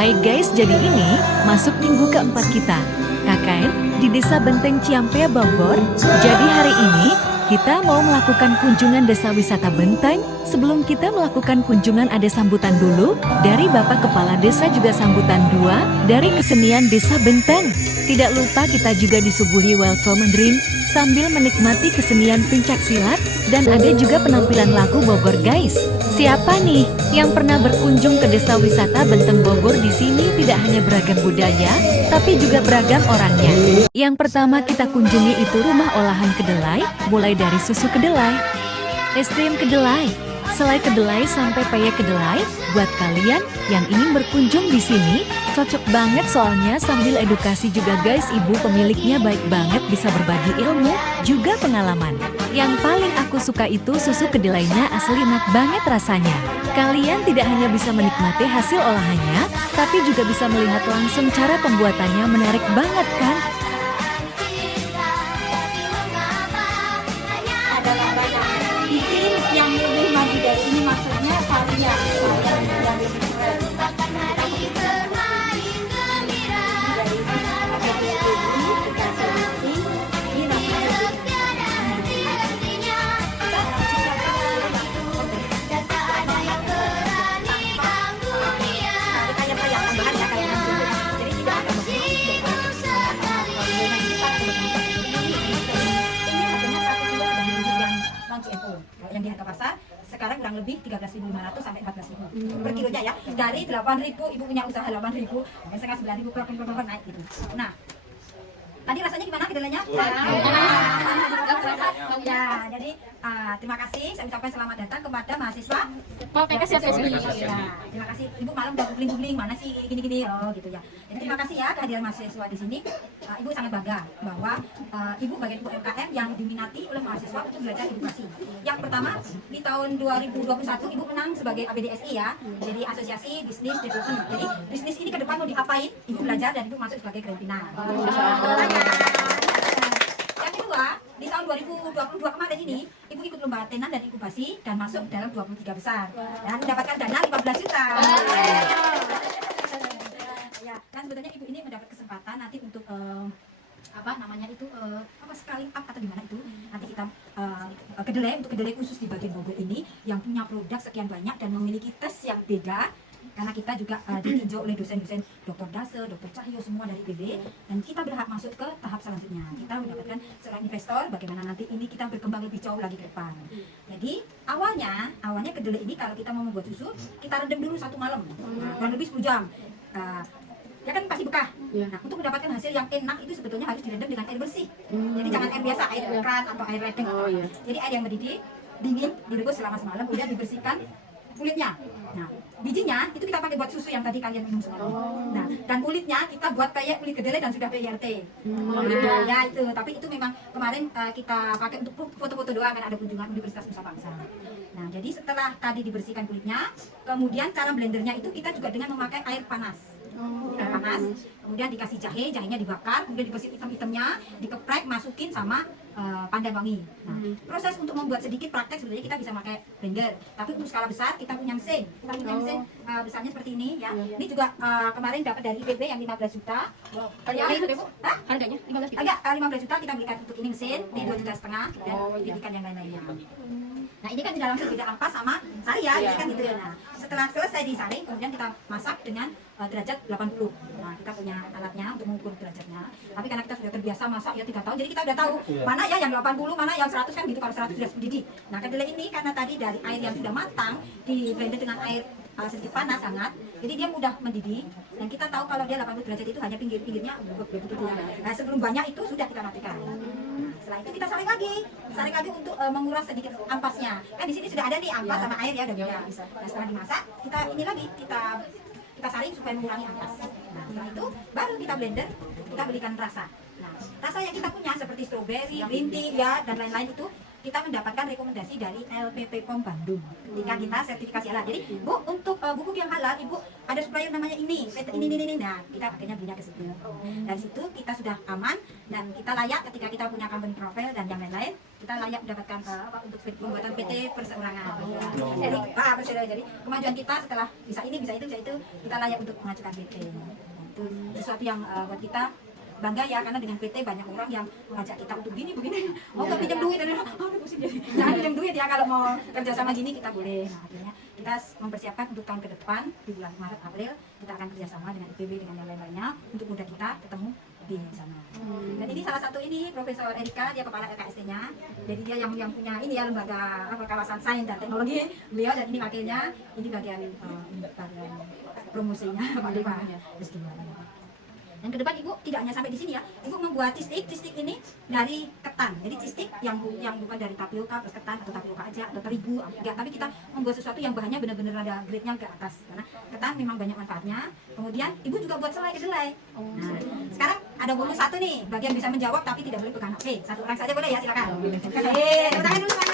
Hai guys, jadi ini masuk minggu keempat kita KKN di Desa Benteng Ciampea, Bogor. Jadi hari ini kita mau melakukan kunjungan desa wisata Benteng. Sebelum kita melakukan kunjungan ada sambutan dulu dari Bapak Kepala Desa, juga sambutan 2 dari kesenian Desa Benteng. Tidak lupa kita juga disuguhi welcome drink sambil menikmati kesenian pencak silat, dan ada juga penampilan lagu Bogor guys. Siapa nih yang pernah berkunjung ke desa wisata Benteng Bogor? Di sini tidak hanya beragam budaya, tapi juga beragam orangnya. Yang pertama kita kunjungi itu rumah olahan kedelai, mulai dari susu kedelai, es krim kedelai, selai kedelai sampai peyek kedelai. Buat kalian yang ingin berkunjung di sini, cocok banget soalnya sambil edukasi juga guys. Ibu pemiliknya baik banget, bisa berbagi ilmu, juga pengalaman. Yang paling aku suka itu susu kedelainya asli enak banget rasanya. Kalian tidak hanya bisa menikmati hasil olahannya, tapi juga bisa melihat langsung cara pembuatannya. Menarik banget kan? Bikin yang lebih maju dari ini, maksudnya varian yang lebih keren. Yang di harga pasar sekarang kurang lebih 13.500 sampai 14.000 per kilonya ya. Dari 8.000 ibu punya usaha 8.000, sekarang 9.000 per naik gitu. Nah, tadi rasanya gimana kedelainya? Ya, jadi terima kasih. Saya ucapkan selamat datang kepada mahasiswa. Terima kasih. Ibu malam udah googling mana sih gini-gini, oh gitu ya. Jadi terima kasih ya kehadiran mahasiswa di sini. Ibu sangat bangga bahwa ibu bagian UMKM yang diminati oleh mahasiswa untuk belajar edukasi. Yang pertama, di tahun 2021 ibu menang sebagai ABDSI ya. Jadi Asosiasi Bisnis Development. Jadi bisnis ini ke depan mau diapain? Ibu belajar dan ibu masuk sebagai Grand Final. Yang kedua, di tahun 2022 kemarin ini, ibu ikut lomba tenan dan inkubasi dan masuk dalam 23 besar dan mendapatkan dana 15 juta. Ya, dan sebetulnya ibu ini mendapat kesempatan nanti untuk scaling up atau gimana itu. Nanti kita kedelai, untuk kedelai khusus di bagian Bogor ini yang punya produk sekian banyak dan memiliki tes yang beda. Karena kita juga ditinjau oleh dosen-dosen Dr. Dase, Dr. Cahyo, semua dari IPB, dan kita berhak masuk ke tahap selanjutnya. Kita mendapatkan seorang investor, bagaimana nanti ini kita berkembang lebih jauh lagi ke depan. Jadi awalnya kedelai ini kalau kita mau membuat susu, kita rendam dulu 1 malam, kurang lebih 10 jam. Ya kan pasti bekah. Nah, untuk mendapatkan hasil yang enak itu sebetulnya harus direndam dengan air bersih. Jadi jangan air biasa, air keran atau air ledeng. Jadi air yang mendidih, dingin, direbus selama semalam, kemudian dibersihkan kulitnya. Nah, bijinya itu kita pakai buat susu yang tadi kalian minum semalam. Nah, dan kulitnya kita buat kayak kulit kedelai dan sudah PIRT. Ya itu, tapi itu memang kemarin kita pakai untuk foto-foto doang kan ada kunjungan Universitas Nusa Bangsa. Nah, jadi setelah tadi dibersihkan kulitnya, kemudian cara blendernya itu kita juga dengan memakai air panas. Air panas, kemudian dikasih jahenya dibakar, kemudian dibersih item-itemnya, dikeprek, masukin sama pandan wangi. Nah, proses untuk membuat sedikit praktek sebenarnya kita bisa pakai blender, tapi untuk skala besar kita punya mesin. Kita punya mesin besarnya seperti ini ya. Ini juga kemarin dapat dari IPB yang 15 juta. Harganya itu Bu? Harganya 15 juta. Enggak, 15 juta kita belikan untuk ini mesin, di 2,5 juta dan belikan yang lain-lainnya. Nah, ini kan tidak langsung beda ampas sama sari ya, ini kan gitu ya. Nah, setelah selesai disaring, kemudian kita masak dengan derajat 80. Nah, kita punya alatnya untuk mengukur derajatnya. Tapi karena kita sudah terbiasa masak ya 3 tahun, jadi kita udah tahu mana ya yang 80, mana yang 100 kan gitu. Kalau 100 sudah mendidih. Nah, kedelai ini karena tadi dari air yang sudah matang di blender dengan air sedikit panas hangat, jadi dia mudah mendidih. Dan kita tahu kalau dia 80 derajat itu hanya pinggir-pinggirnya begitu ya. Nah, sebelum banyak itu sudah kita matikan. Setelah itu kita saring lagi untuk menguras sedikit ampasnya. Kan di sini sudah ada nih ampas sama air ya udah bisa. Nah, setelah dimasak, kita ini lagi kita saring supaya mengurangi ampas. Nah, setelah itu baru kita blender, kita berikan rasa. Nah, rasa yang kita punya seperti strawberry, green tea ya dan lain-lain itu kita mendapatkan rekomendasi dari LPP POM Bandung ketika kita sertifikasi halal. Jadi Bu, untuk bubuk yang halal Ibu ada supplier namanya ini, PT ini. Nah, kita akhirnya belinya ke situ. Dari situ kita sudah aman dan kita layak ketika kita punya company profile dan yang lain-lain, kita layak mendapatkan untuk pembuatan PT perseorangan. Jadi kemajuan kita setelah bisa ini, bisa itu, kita layak untuk mengajukan PT. Itu sesuatu yang buat kita bangga ya, karena dengan PT banyak orang yang mengajak kita untuk gini begini, mau nggak pinjam duit, dan pusing jadi jangan pinjam duit ya, kalau mau kerja sama gini kita boleh. Nah, akhirnya kita mempersiapkan untuk tahun ke depan di bulan Maret April kita akan kerjasama dengan IPB dengan yang lain-lainnya untuk mudah kita ketemu di sana. Dan ini salah satu ini Profesor Erika, dia kepala LKST-nya, jadi dia yang punya ini ya, lembaga kawasan sains dan teknologi beliau, dan ini wakilnya, ini bagian promosinya Pak Dewa. Dan ke depan Ibu tidak hanya sampai di sini ya, Ibu membuat cistik ini dari ketan. Jadi cistik yang bukan dari tapioka plus ketan atau tapioka aja atau terigu, enggak, tapi kita membuat sesuatu yang bahannya benar-benar ada grade-nya ke atas. Karena ketan memang banyak manfaatnya. Kemudian Ibu juga buat selai kedelai. Nah, sekarang ada bonus satu nih, bagian bisa menjawab tapi tidak boleh pegang HP. Satu orang saja boleh ya, silakan. Oke, tepuk tangan dulu Pak.